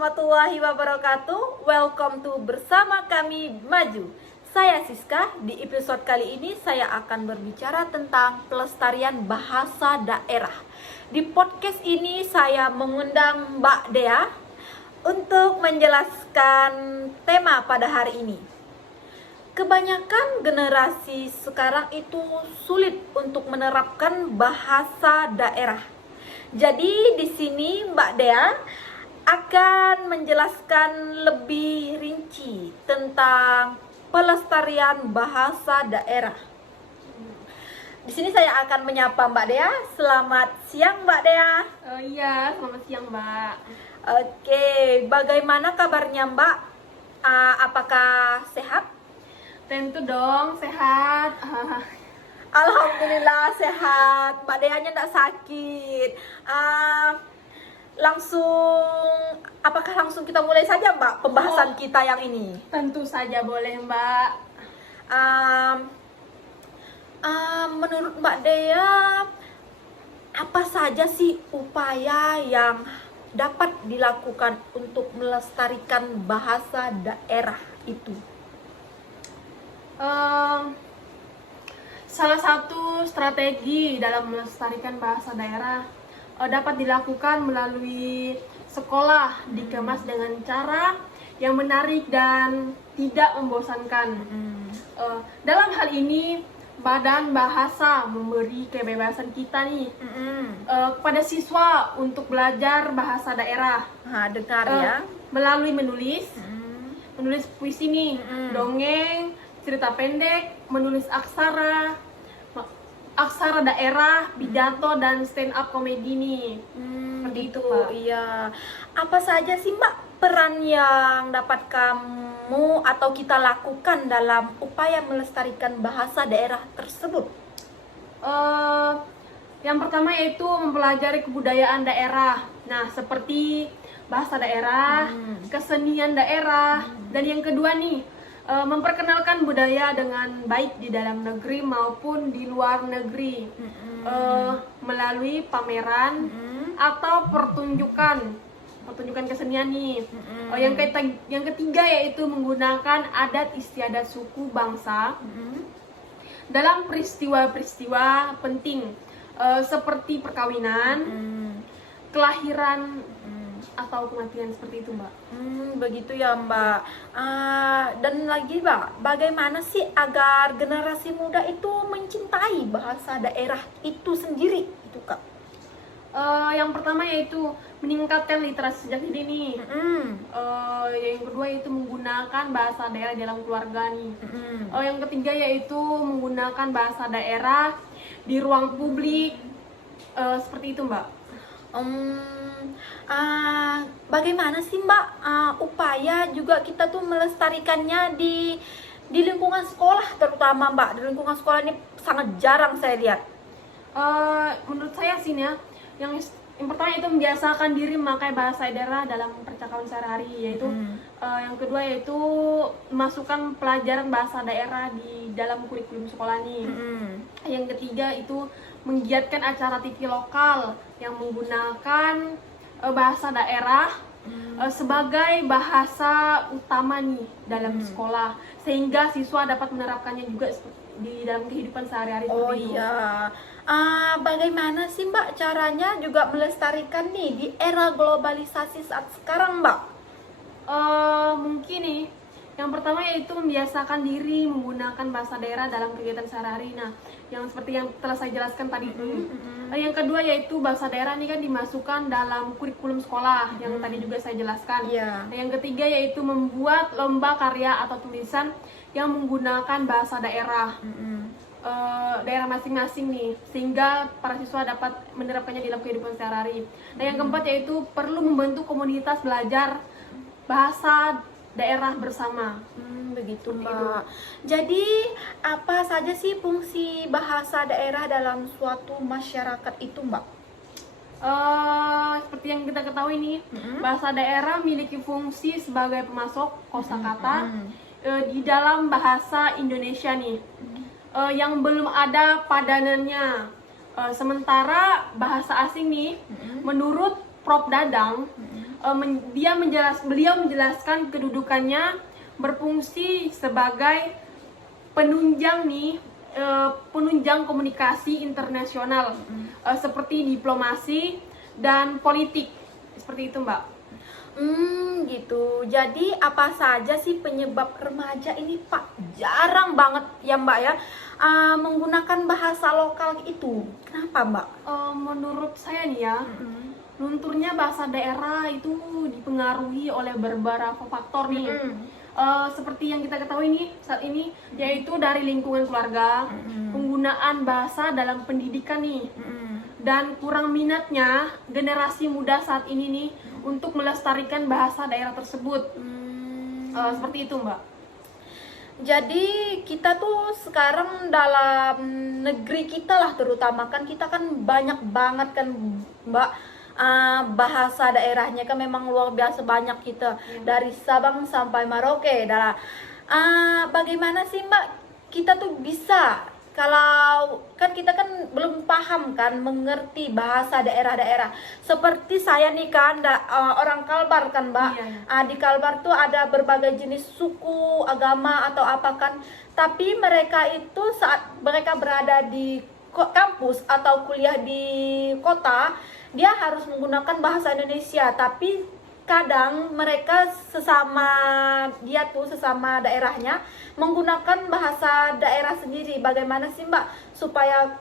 warahmatullahi wabarakatuh. Welcome to Bersama Kami Maju. Saya Siska. Di episode kali ini saya akan berbicara tentang pelestarian bahasa daerah. Di podcast ini saya mengundang Mbak Dea untuk menjelaskan tema pada hari ini. Kebanyakan generasi sekarang itu sulit untuk menerapkan bahasa daerah. Jadi di sini Mbak Dea akan menjelaskan lebih rinci tentang pelestarian bahasa daerah. Di sini saya akan menyapa Mbak Dea. Selamat siang Mbak Dea. Oh iya, selamat siang Mbak. Oke, bagaimana kabarnya Mbak? Apakah sehat? Tentu dong, sehat. Alhamdulillah sehat. Mbak Deanya tidak sakit. Apakah langsung kita mulai saja Mbak pembahasan kita yang ini? Tentu saja boleh Mbak. Menurut Mbak Dea, apa saja sih upaya yang dapat dilakukan untuk melestarikan bahasa daerah itu? Salah satu strategi dalam melestarikan bahasa daerah dapat dilakukan melalui sekolah, dikemas dengan cara yang menarik dan tidak membosankan. Dalam hal ini, Badan Bahasa memberi kebebasan kita nih kepada siswa untuk belajar bahasa daerah. Dengar ya. Melalui menulis puisi nih, dongeng, cerita pendek, menulis aksara daerah, pidato dan stand up komedi nih. Seperti Gitu, itu, Mbak. iya. Apa saja sih Mbak peran yang dapat kamu atau kita lakukan dalam upaya melestarikan bahasa daerah tersebut? Yang pertama yaitu mempelajari kebudayaan daerah. Nah, seperti bahasa daerah, kesenian daerah, dan yang kedua nih, memperkenalkan budaya dengan baik di dalam negeri maupun di luar negeri, melalui pameran atau pertunjukan kesenian nih. Yang ketiga yaitu menggunakan adat istiadat suku bangsa dalam peristiwa-peristiwa penting seperti perkawinan, kelahiran atau kematian, seperti itu Mbak. Begitu ya Mbak. Dan lagi Mbak, bagaimana sih agar generasi muda itu mencintai bahasa daerah itu sendiri itu Kak? Yang pertama yaitu meningkatkan literasi sejak dini nih. Yang kedua yaitu menggunakan bahasa daerah dalam keluarga nih. Yang ketiga yaitu menggunakan bahasa daerah di ruang publik, seperti itu Mbak. Bagaimana sih Mbak upaya juga kita tuh melestarikannya di lingkungan sekolah, terutama Mbak, di lingkungan sekolah ini sangat jarang saya lihat. Menurut saya sih ya, yang pertama itu membiasakan diri memakai bahasa daerah dalam percakapan sehari-hari, yaitu yang kedua yaitu masukkan pelajaran bahasa daerah di dalam kurikulum sekolah nih. Yang ketiga itu menggiatkan acara TV lokal yang menggunakan bahasa daerah sebagai bahasa utama nih dalam sekolah, sehingga siswa dapat menerapkannya juga di dalam kehidupan sehari-hari. Oh iya. Bagaimana sih Mbak caranya juga melestarikan nih di era globalisasi saat sekarang Mbak? Mungkin nih, yang pertama yaitu membiasakan diri menggunakan bahasa daerah dalam kegiatan sehari-hari. Nah, yang seperti yang telah saya jelaskan tadi itu. Yang kedua yaitu bahasa daerah ini kan dimasukkan dalam kurikulum sekolah, yang tadi juga saya jelaskan. Iya. Yang ketiga yaitu membuat lomba karya atau tulisan yang menggunakan bahasa daerah. Daerah masing-masing nih, sehingga para siswa dapat menerapkannya dalam kehidupan sehari-hari. Nah, yang keempat yaitu perlu membentuk komunitas belajar bahasa daerah bersama. Begitu Mbak. Jadi apa saja sih fungsi bahasa daerah dalam suatu masyarakat itu Mbak? Seperti yang kita ketahui nih, bahasa daerah memiliki fungsi sebagai pemasok kosakata di dalam bahasa Indonesia nih, yang belum ada padanannya. Sementara bahasa asing nih, menurut Prof. Dadang, beliau menjelaskan kedudukannya berfungsi sebagai penunjang komunikasi internasional seperti diplomasi dan politik, seperti itu Mbak. Gitu. Jadi apa saja sih penyebab remaja ini Pak jarang banget ya Mbak ya menggunakan bahasa lokal itu? Kenapa Mbak? Menurut saya nih ya, lunturnya bahasa daerah itu dipengaruhi oleh beberapa faktor nih. Seperti yang kita ketahui nih saat ini, yaitu dari lingkungan keluarga, penggunaan bahasa dalam pendidikan nih, dan kurang minatnya generasi muda saat ini nih untuk melestarikan bahasa daerah tersebut. Seperti itu Mbak. Jadi kita tuh sekarang dalam negeri kita lah terutama kan kita kan banyak banget kan Mbak bahasa daerahnya kan memang luar biasa banyak kita dari Sabang sampai Merauke. Bagaimana sih Mbak kita tuh bisa kalau kan kita kan belum paham kan mengerti bahasa daerah-daerah seperti saya nih kan orang Kalbar kan Mbak. Di Kalbar tuh ada berbagai jenis suku, agama atau apa kan, tapi mereka itu saat mereka berada di kampus atau kuliah di kota dia harus menggunakan bahasa Indonesia, tapi kadang mereka sesama daerahnya menggunakan bahasa daerah sendiri. Bagaimana sih Mbak supaya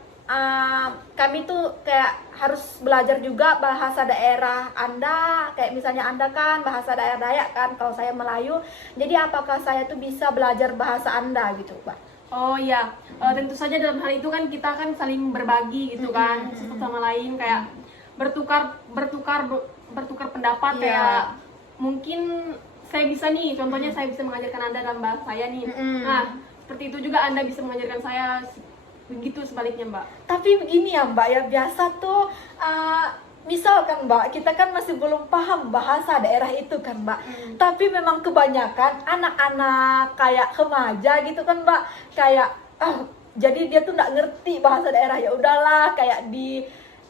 kami tuh kayak harus belajar juga bahasa daerah Anda, kayak misalnya Anda kan bahasa daerah Dayak kan, kalau saya Melayu, jadi apakah saya tuh bisa belajar bahasa Anda gitu Mbak? Oh iya, tentu saja dalam hal itu kan kita kan saling berbagi gitu kan, satu sama lain kayak bertukar pendapat. Kayak mungkin saya bisa nih, contohnya saya bisa mengajarkan Anda dalam bahasa saya nih. Nah, seperti itu juga Anda bisa mengajarkan saya, begitu sebaliknya Mbak. Tapi begini ya Mbak ya, biasa tuh misalkan Mbak, kita kan masih belum paham bahasa daerah itu kan Mbak. Tapi memang kebanyakan anak-anak kayak remaja gitu kan Mbak, kayak jadi dia tuh nggak ngerti bahasa daerah, ya udahlah kayak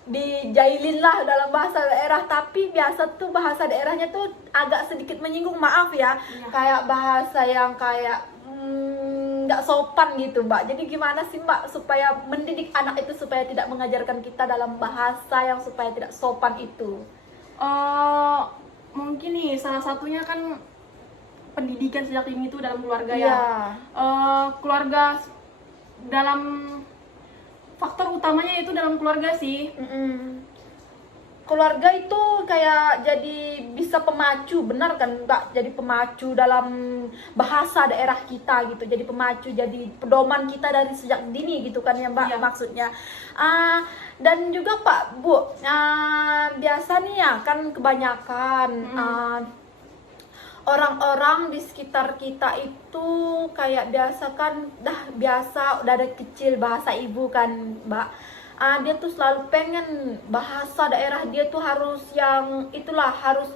dijailin lah dalam bahasa daerah. Tapi biasa tuh bahasa daerahnya tuh agak sedikit menyinggung, maaf ya, kayak bahasa yang kayak nggak sopan gitu Mbak. Jadi gimana sih Mbak supaya mendidik anak itu supaya tidak mengajarkan kita dalam bahasa yang supaya tidak sopan itu? Mungkin nih salah satunya kan pendidikan sejak dini itu dalam keluarga ya. Keluarga dalam faktor utamanya itu dalam keluarga sih. Keluarga itu kayak jadi bisa pemacu, benar kan Mbak? Jadi pemacu dalam bahasa daerah kita gitu. Jadi pemacu, jadi pedoman kita dari sejak dini gitu kan ya Mbak, maksudnya. Dan juga Pak, Bu, biasa nih ya kan kebanyakan orang-orang di sekitar kita itu kayak biasa kan biasa udah dari kecil bahasa ibu kan Mbak. Dia tuh selalu pengen bahasa daerah dia tuh harus yang itulah, harus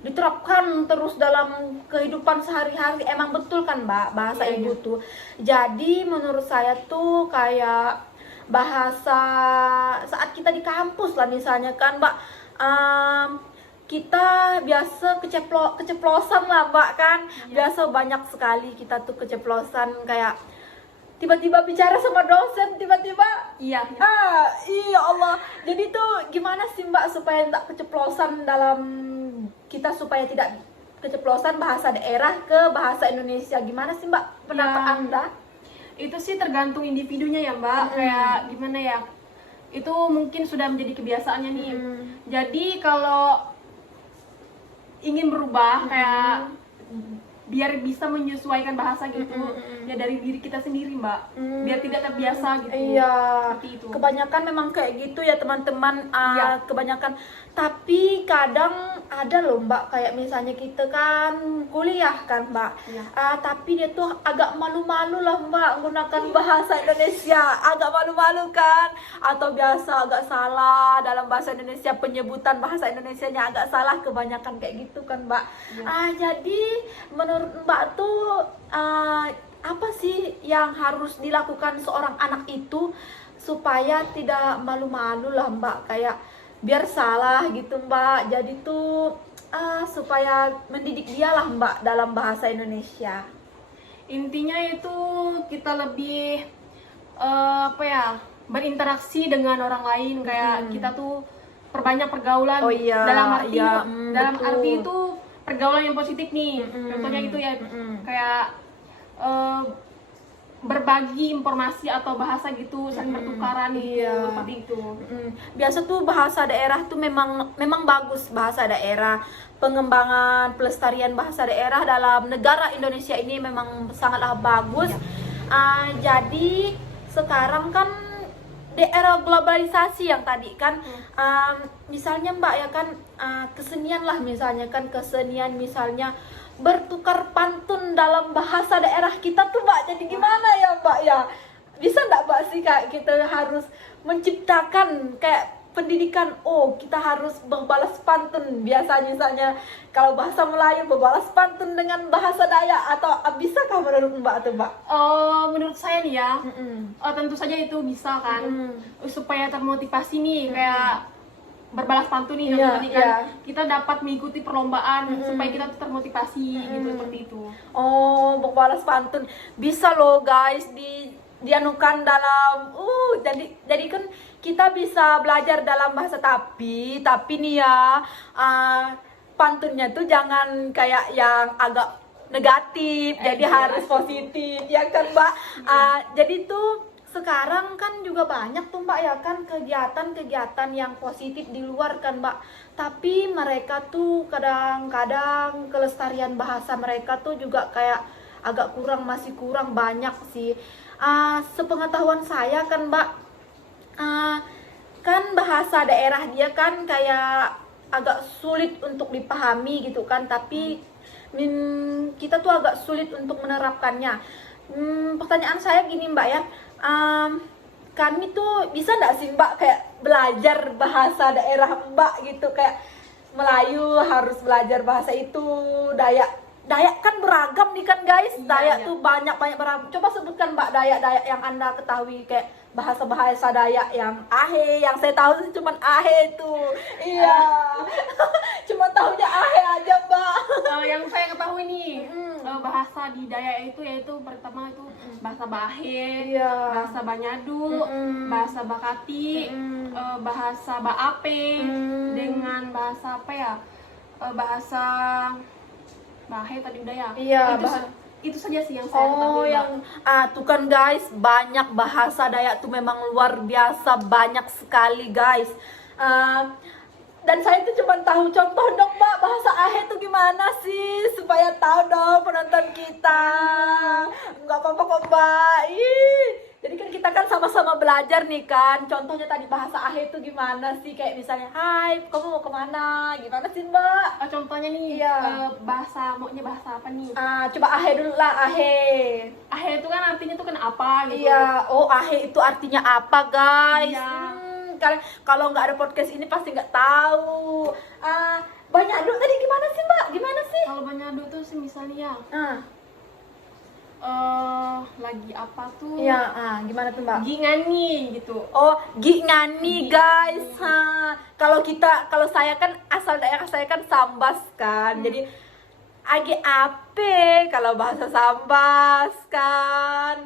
diterapkan terus dalam kehidupan sehari-hari. Emang betul kan Mbak, bahasa ibu tuh. Jadi menurut saya tuh kayak bahasa saat kita di kampus lah misalnya kan Mbak, kita biasa keceplosan lah Mbak kan. Biasa banyak sekali kita tuh keceplosan, kayak tiba-tiba bicara sama dosen, tiba-tiba iya Allah. Jadi tuh gimana sih Mbak supaya tak keceplosan dalam kita, supaya tidak keceplosan bahasa daerah ke bahasa Indonesia? Gimana sih Mbak pendapat Anda? Itu sih tergantung individunya ya Mbak. Kayak gimana ya, itu mungkin sudah menjadi kebiasaannya nih. Jadi kalau ingin berubah kayak biar bisa menyesuaikan bahasa gitu, ya dari diri kita sendiri Mbak, biar tidak terbiasa gitu. Iya, seperti itu. Kebanyakan memang kayak gitu ya teman-teman. Kebanyakan. Tapi kadang ada loh Mbak, kayak misalnya kita kan kuliah kan Mbak, tapi dia tuh agak malu-malu lah Mbak menggunakan bahasa Indonesia, agak malu-malu kan, atau biasa agak salah dalam bahasa Indonesia, penyebutan bahasa Indonesianya agak salah, kebanyakan kayak gitu kan Mbak. Jadi menurut Mbak tuh apa sih yang harus dilakukan seorang anak itu supaya tidak malu-malu lah Mbak, kayak biar salah gitu Mbak. Jadi tuh supaya mendidik dia lah Mbak dalam bahasa Indonesia? Intinya itu kita lebih berinteraksi dengan orang lain, kayak kita tuh perbanyak pergaulan. Oh iya, dalam arti iya, dalam betul. arti itu pergaulan yang positif nih. Contohnya gitu ya, kayak berbagi informasi atau bahasa gitu, saling bertukaran gitu, Iya. seperti itu. Biasa tuh bahasa daerah tuh memang bagus, bahasa daerah. Pengembangan pelestarian bahasa daerah dalam negara Indonesia ini memang sangatlah bagus. Jadi sekarang kan di era globalisasi yang tadi kan, misalnya Mbak ya kan, kesenian lah misalnya kan, kesenian misalnya bertukar pantun dalam bahasa daerah kita tuh Mbak, jadi gimana ya Mbak ya, bisa nggak Mbak sih Kak, kita harus menciptakan kayak pendidikan, kita harus berbalas pantun, biasanya misalnya kalau bahasa Melayu berbalas pantun dengan bahasa Dayak, atau bisakah menurut Mbak tuh Mbak? Menurut saya nih ya, tentu saja itu bisa kan, supaya termotivasi nih, kayak berbalas pantun nih, Iya, tadi kan iya. kita dapat mengikuti perlombaan supaya kita tuh termotivasi gitu, seperti itu. Berbalas pantun bisa loh guys, dianukan dalam jadi kan kita bisa belajar dalam bahasa, tapi nih ya, pantunnya tuh jangan kayak yang agak negatif, jadi iya, harus positif ya kan Mbak. Jadi tuh sekarang kan juga banyak tuh Mbak ya kan, kegiatan-kegiatan yang positif di luar kan Mbak, tapi mereka tuh kadang-kadang kelestarian bahasa mereka tuh juga kayak agak masih kurang banyak sih. Sepengetahuan saya kan Mbak, kan bahasa daerah dia kan kayak agak sulit untuk dipahami gitu kan, tapi kita tuh agak sulit untuk menerapkannya. Pertanyaan saya gini Mbak ya, kami tuh bisa nggak sih Mbak kayak belajar bahasa daerah Mbak gitu, kayak Melayu harus belajar bahasa itu, Dayak kan beragam nih kan guys, Iya, Dayak iya. tuh banyak beragam. Coba sebutkan Mbak Dayak yang Anda ketahui, kayak bahasa Dayak yang ahe, yang saya tahu sih cuman ahe tuh. Iya. Cuma tahunya ahe aja Mbak. Yang saya ketahui nih, bahasa di Dayak itu yaitu pertama itu bahasa Bahe, Iya. bahasa Banyadu, bahasa Bakati, bahasa Baape, dengan bahasa apa ya? Bahasa Bahe tadi udah ya. Iya, Itu saja sih yang saya ketahui. Mbak. tuh kan guys, banyak bahasa Dayak tuh memang luar biasa, banyak sekali guys. Dan saya tuh cuma tahu contoh dong Mbak, bahasa ahe tuh gimana sih, supaya tahu dong penonton kita. Nggak apa-apa kok Mbak. Jadi kan kita kan sama-sama belajar nih kan. Contohnya tadi bahasa ahe tuh gimana sih, kayak misalnya, hai kamu mau kemana, gimana sih Mbak? Contohnya nih, Iya. maunya bahasa apa nih? Coba ahe dulu lah, ahe. Ahe itu kan artinya tuh kan apa gitu. Iya, ahe itu artinya apa guys? Iya. Kalau nggak ada podcast ini pasti nggak tahu. Banyadu tadi gimana sih Mbak? Gimana sih? Kalau Banyadu tuh sih misalnya lagi apa tuh? Iya, gimana tuh Mbak? Gingani gitu. Gi ngani guys. Kalau saya kan asal daerah saya kan Sambas kan. Jadi age ape kalau bahasa Sambas kan.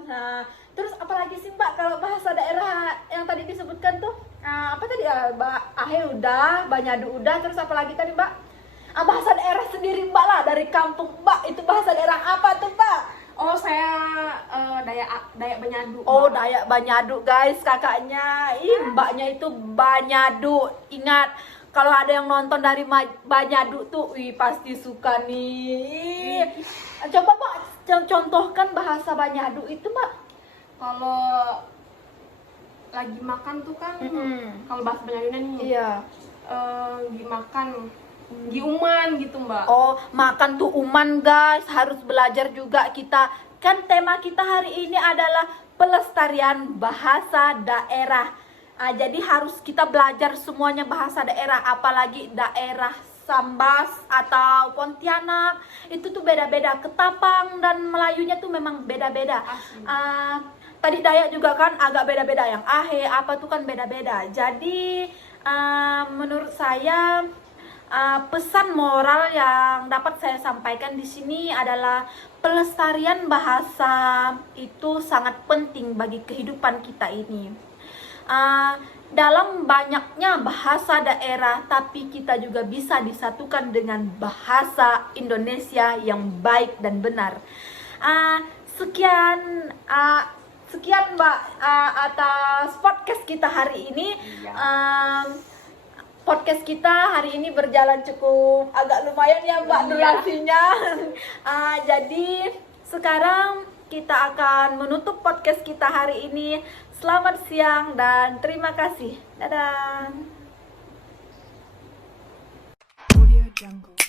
Terus apalagi sih Mbak kalau bahasa daerah yang tadi disebutkan tuh? Apa tadi ya? Ahe udah, Banyadu udah, terus apa lagi tadi Mbak? Bahasa daerah sendiri Mbak lah, dari kampung Mbak, itu bahasa daerah apa tuh Mbak? Saya Dayak Banyadu. Dayak Banyadu guys, kakaknya. Mbaknya itu Banyadu. Ingat, kalau ada yang nonton dari Banyadu tuh, pasti suka nih. Coba Mbak contohkan bahasa Banyadu itu Mbak. Kalau lagi makan tuh kan, kalau bahasa Banyadu nih, Iya. makan, giuman gitu Mbak. Makan tuh uman guys, harus belajar juga kita. Kan tema kita hari ini adalah pelestarian bahasa daerah. Jadi harus kita belajar semuanya bahasa daerah, apalagi daerah Sambas atau Pontianak. Itu tuh beda-beda, Ketapang dan Melayunya tuh memang beda-beda. Tadi Dayak juga kan agak beda-beda, yang ahe apa tuh kan beda-beda. Jadi menurut saya pesan moral yang dapat saya sampaikan di sini adalah pelestarian bahasa itu sangat penting bagi kehidupan kita ini. Dalam banyaknya bahasa daerah, tapi kita juga bisa disatukan dengan bahasa Indonesia yang baik dan benar. Sekian Mbak atas podcast kita hari ini. Podcast kita hari ini berjalan cukup agak lumayan ya Mbak durasinya. Jadi sekarang kita akan menutup podcast kita hari ini. Selamat siang dan terima kasih. Dadah. Audio Jungle.